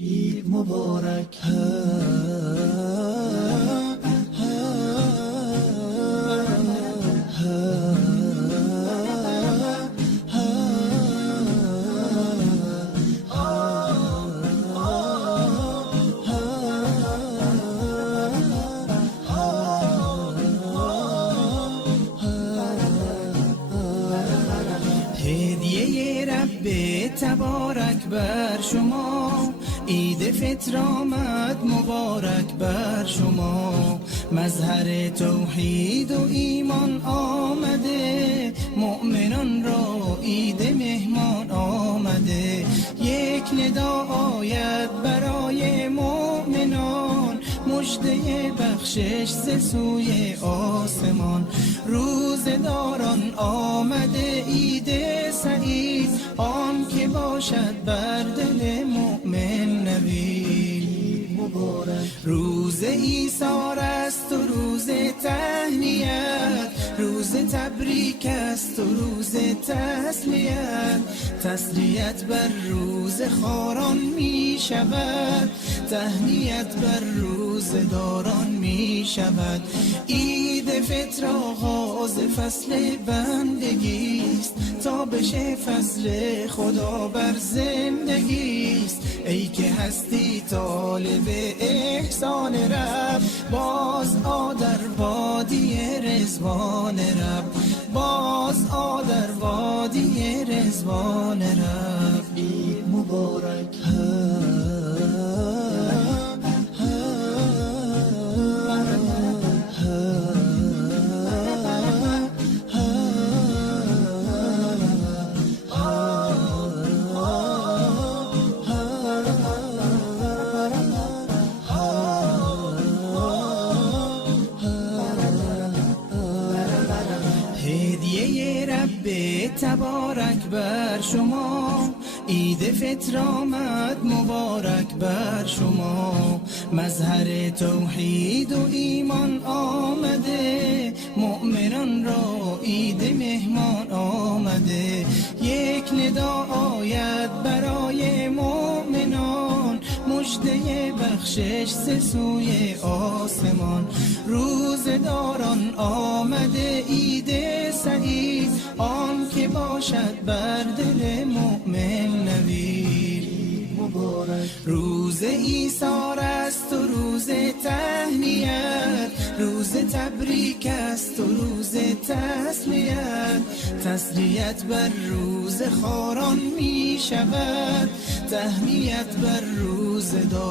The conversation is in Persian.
عید مبارک هدیه رب تبارک بر شما، عید فطر آمد مبارک بر شما. مظهر توحید و ایمان آمده، مؤمنان را عید مهمان آمده. یک ندا آید برای مؤمنان، مژده بخشش ز سوی آسمان. روزداران آمده عید سعید، آن که باشد بر دل مؤمن نوید. روز ایثار است و روز تهنیت، روز تبریک است و روز تسلیت. تسلیت بر روز خاران می شود، تهنیت بر روز داران می شود. عید فطر آغاز فصل بندگی است، تا بشه فضل خدا بر زندگی است. ای که هستی طالب احسان رب، باز آ در وادی رضوان رب، باز آ در وادی رضوان رب. عید مبارک هدیه رب تبارک بر شما، عید فطر آمد مبارک بر شما. مظهر توحید و ایمان آمده، مؤمنان را عید مهمان آمده. یک ندا آید برای مؤمنان، مژده بخشش ز سوی آسمان. روزداران آمده عید سعید، آن که باشد بر دل مؤمن نوید. روز ایثار است و روز تهنیت، روز تبریک است و روز تسلیت. تسلیت بر روز خاران می شود، تهنیت بر روز داران